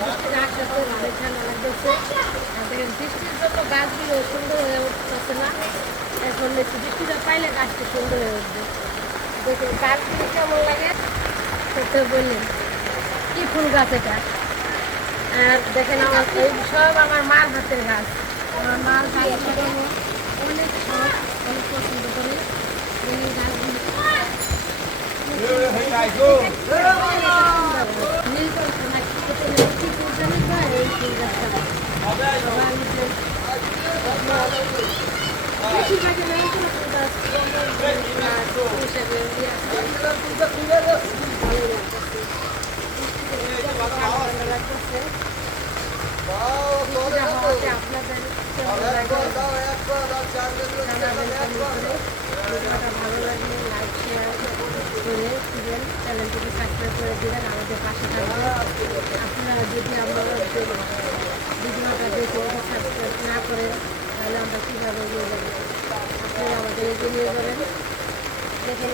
বৃষ্টিটা আসতেছে, ভালোই ঠান্ডা লাগতেছে। আর দেখেন বৃষ্টির জন্য গাছগুলো সুন্দর হয়ে উঠতেছে না। এখন একটু বৃষ্টিটা পাইলে গাছটা সুন্দর হয়ে উঠবে। দেখুন গাছগুলো কেমন লাগে সেটা বললেন। কি ফুল গাছ এটা? আর দেখেন আমার এই সব আমার মার হাতের গাছ। আমার মার গাছ লাগানো অনেক শখ, অনেক পছন্দ করে এই গাছগুলো। নীলকণ্ঠনা কি ফুল জানি তো, এই ফুল গাছটা সবার বেশিরভাগই নীলকণ্ঠনা ফুল গাছ হিসাবে ভালো লাগতেছে। ঠান্ডা লাগতেছে। আপনাদের কেমন লাগে ভিডিওটা ভালো লাগলে লাইক শেয়ার করে দিবেন, চ্যানেলটিকে সাবস্ক্রাইব করে দিবেন, আমাদের পাশে থাকবেন। আপনারা যদি আমরা ভিডিওটা দেখে সাবস্ক্রাইব না করেন তাহলে আমরা কীভাবে এগিয়ে যাবো? আপনারা আমাদের এগিয়ে নিয়ে যাবেন। দেখেন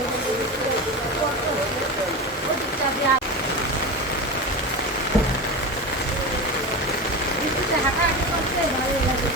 হাঁটাহাঁটি করতে ভালো লাগে।